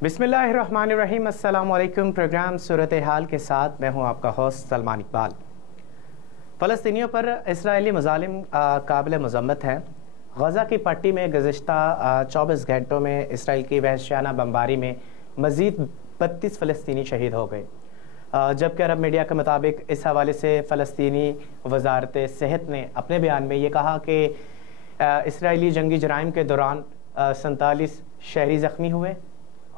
बिस्मिल्लाहिर्रहमानिर्रहीम। अस्सलाम वालेकुम। प्रोग्राम सूरत हाल के साथ मैं हूं आपका होस्ट सलमान इकबाल। फ़लस्तीनियों पर इसराइली मज़ालिम काबिल मज़म्मत हैं। गज़ा की पट्टी में गुज़िश्ता 24 घंटों में इसराइल की वहशियाना बमबारी में मज़ीद 32 फ़लस्तीनी शहीद हो गए, जबकि अरब मीडिया के मुताबिक इस हवाले से फ़लस्तीनी वज़ारत सेहत ने अपने बयान में ये कहा कि इसराइली जंगी जराइम के दौरान 47 शहरी ज़ख्मी हुए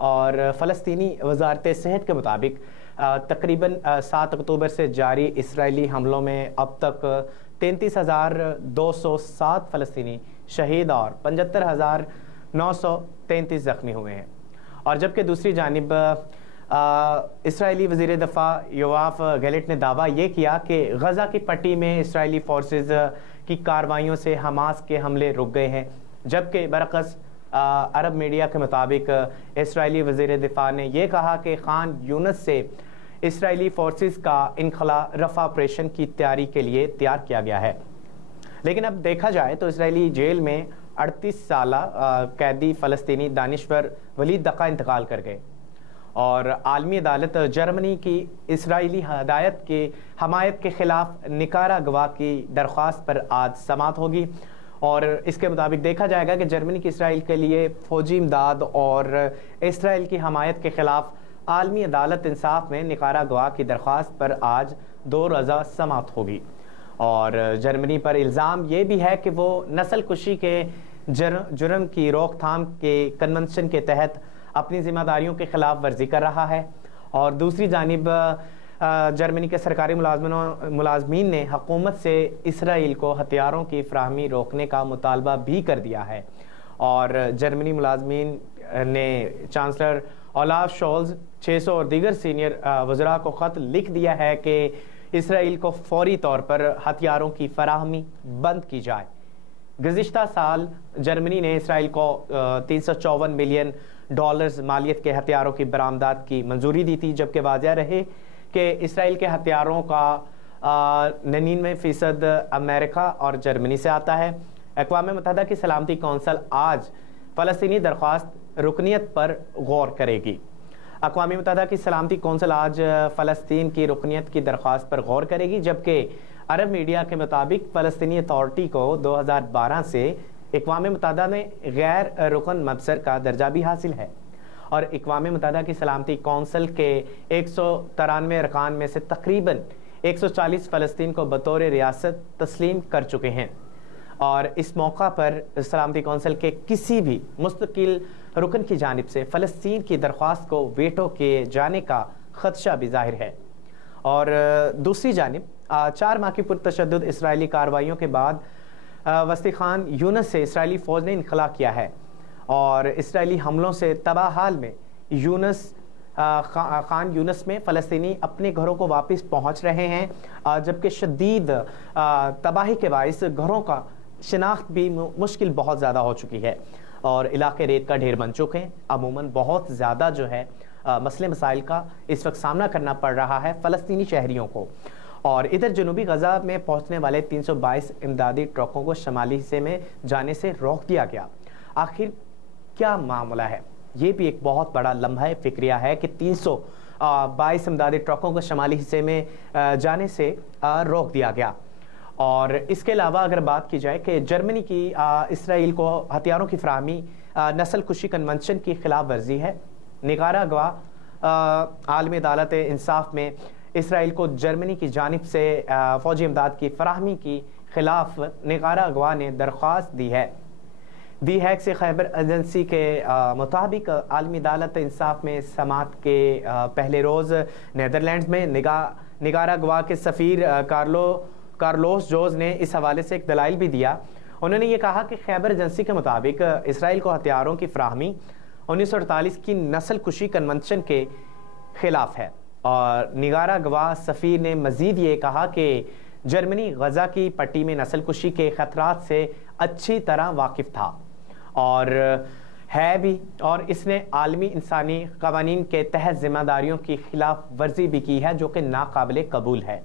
और फ़लस्तीनी वज़ारत सेहत के मुताबिक तकरीबन 7 अक्टूबर से जारी इसराइली हमलों में अब तक 33,207 फ़लस्तीनी शहीद और 75,933 ज़ख्मी हुए हैं। और जबकि दूसरी जानिब इसराइली वज़ीर दफ़ा योआफ गैलेट ने दावा ये किया कि गज़ा की पट्टी में इसराइली फोर्सेस की कार्रवाइयों से हमास के हमले रुक गए हैं, जबकि बरअक्स अरब मीडिया के मुताबिक इसराइली वज़ीर दिफा ने यह कहा कि खान यूनस से इसराइली फोर्सेस का इनखला रफ़ा ऑपरेशन की तैयारी के लिए तैयार किया गया है। लेकिन अब देखा जाए तो इसराइली जेल में 38 साला कैदी फ़लस्तीनी दानिश्वर वलीद दक़ा इंतकाल कर गए और आलमी अदालत जर्मनी की इसराइली हमायत के ख़िलाफ़ निकारागुआ की दरख्वास्त पर आज समाअत होगी और इसके मुताबिक देखा जाएगा कि जर्मनी की इसराइल के लिए फ़ौजी इमदाद और इसराइल की हमायत के ख़िलाफ़ आलमी अदालत इंसाफ में निकारागुआ की दरख्वास्त पर आज 2 रोज़ा समाअत होगी। और जर्मनी पर इल्ज़ाम ये भी है कि वो नस्ल कुशी के जुर्म की रोकथाम के कन्वेंशन के तहत अपनी ज़िम्मेदारियों के ख़िलाफ़ वर्जी कर रहा है। और दूसरी जानिब जर्मनी के सरकारी मुलाजमीन ने हुकूमत से इसराइल को हथियारों की फ़राहमी रोकने का मुतालबा भी कर दिया है और जर्मनी मुलाजमीन ने चांसलर ओलाफ शोल्ज़ 600 और दीगर सीनियर वज़रा को ख़त लिख दिया है कि इसराइल को फ़ौरी तौर पर हथियारों की फ़राहमी बंद की जाए। गुज़िश्ता साल जर्मनी ने इसराइल को $354 मिलियन मालियत के हथियारों की बरामदात की मंजूरी दी थी, जबकि वाज़ह रहे कि इसराइल के हथियारों का 99% अमेरिका और जर्मनी से आता है। अक़वाम मुत्तहिदा की सलामती कौंसल आज फ़लस्तीनी दरख्वास्त रुकनीत पर गौर करेगी। अक़वाम मुत्तहिदा की सलामती कौंसल आज फ़लस्तीन की रुकनीत की दरख्वास्त पर गौर करेगी, जबकि अरब मीडिया के मुताबिक फ़लस्तीनी अथॉरिटी को 2012 से अक़वाम मुत्तहिदा में गैर रुकन मबसर का दर्जा भी हासिल है और अक़वाम मुत्तहिदा की सलामती कौंसल के 193 अरकान में से तकरीबन 140 फ़लस्तीन को बतौर रियासत तस्लीम कर चुके हैं। और इस मौका पर सलामती कौंसल के किसी भी मुस्तकिल रुकन की जानिब से फ़लस्तीन की दरख्वास्त को वेटो किए जाने का ख़दशा भी ज़ाहिर है। और दूसरी जानिब 4 माह की पुरतशद्दुद इसराइली कार्रवाइयों के बाद वस्ती खान यूनस से इसराइली फ़ौज ने इनखला किया है और इसराइली हमलों से तबाह हाल में खान यूनस में फ़लस्तीनी अपने घरों को वापस पहुंच रहे हैं, जबकि शदीद तबाही के बाइस घरों का शिनाख्त भी मुश्किल बहुत ज़्यादा हो चुकी है और इलाके रेत का ढेर बन चुके हैं। अमूमन बहुत ज़्यादा जो है मसले मसाइल का इस वक्त सामना करना पड़ रहा है फ़लस्तीनी शहरियों को। और इधर जनूबी गज़ा में पहुंचने वाले 322 इमदादी ट्रकों को शमाली हिस्से में जाने से रोक दिया गया। आखिर क्या मामला है? ये भी एक बहुत बड़ा लम्हा फ़िक्रिया है कि 322 इमदादी ट्रकों को शमाली हिस्से में जाने से रोक दिया गया। और इसके अलावा अगर बात की जाए कि जर्मनी की इसराइल को हथियारों की फ़राहमी नस्ल कुशी कन्वेंशन की ख़िलाफ़ वर्जी है। निकारागुआ आलमी अदालत इंसाफ में इसराइल को जर्मनी की जानिब से फ़ौजी इमदाद की फ़राहमी की ख़िलाफ़ निकारागुआ ने दरख्वास्त दी है। दी हैक से खैबर एजेंसी के मुताबिक आलमी अदालत इंसाफ में समाअत के पहले रोज़ नीदरलैंड्स में निकारागुआ के सफ़ीर कार्लोस जोज ने इस हवाले से एक दलाइल भी दिया। उन्होंने ये कहा कि खैबर एजेंसी के मुताबिक इसराइल को हथियारों की फ़राहमी 1948 की नस्ल कुशी कन्वेंशन के ख़िलाफ़ है। और निकारागुआ सफ़ीर ने मज़ीद ये कहा कि जर्मनी गज़ा की पट्टी में नस्ल कुशी के ख़तरात से अच्छी तरह वाकिफ़ था और है भी, और इसने आलमी इंसानी क़वानीन के तहत ज़िम्मेदारियों की ख़िलाफ़ वर्जी भी की है, जो कि नाकाबिल कबूल है।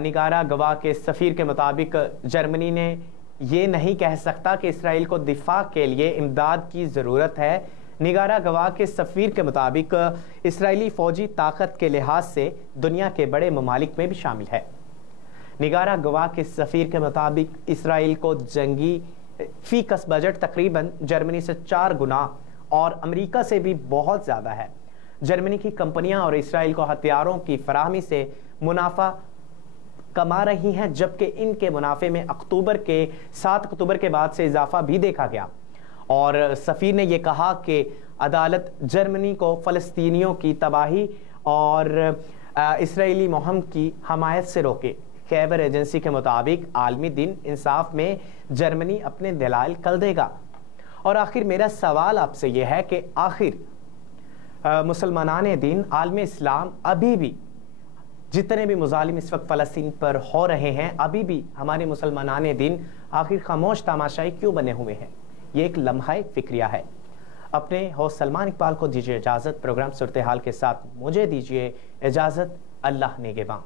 निकारागुआ के सफ़ीर के मुताबिक जर्मनी ने ये नहीं कह सकता कि इसराइल को दिफा के लिए इमदाद की ज़रूरत है, نگارہ گواہ کے سفیر کے مطابق اسرائیلی فوجی طاقت کے لحاظ سے دنیا کے بڑے ممالک میں بھی شامل ہے۔ نگارہ گواہ کے سفیر کے مطابق اسرائیل کو جنگی فی کس بجٹ تقریباً جرمنی سے 4 گنا اور امریکہ سے بھی بہت زیادہ ہے۔ جرمنی کی کمپنیاں اور اسرائیل کو ہتھیاروں کی فراہمی سے منافع کما رہی ہیں، جبکہ ان کے منافع میں 7 اکتوبر کے بعد سے اضافہ بھی دیکھا گیا۔ اور سفیر نے یہ کہا کہ عدالت جرمنی کو فلسطینیوں کی تباہی اور اسرائیلی مہم کی حمایت سے روکے۔ خیبر ایجنسی کے مطابق عالمی دن انصاف میں جرمنی اپنے دلائل کل دے گا۔ اور آخر میرا سوال آپ سے یہ ہے کہ آخر مسلمانان دین، عالم اسلام ابھی بھی جتنے بھی مظالم اس وقت فلسطین پر ہو رہے ہیں، ابھی بھی ہمارے مسلمانان دین آخر خاموش تماشائی کیوں بنے ہوئے ہیں؟ یہ ایک لمحہ فکریہ ہے۔ اپنے ہوسٹ سلمان اقبال کو دیجیے اجازت۔ پروگرام صورتحال کے ساتھ مجھے دیجیے اجازت۔ اللہ نگہباں۔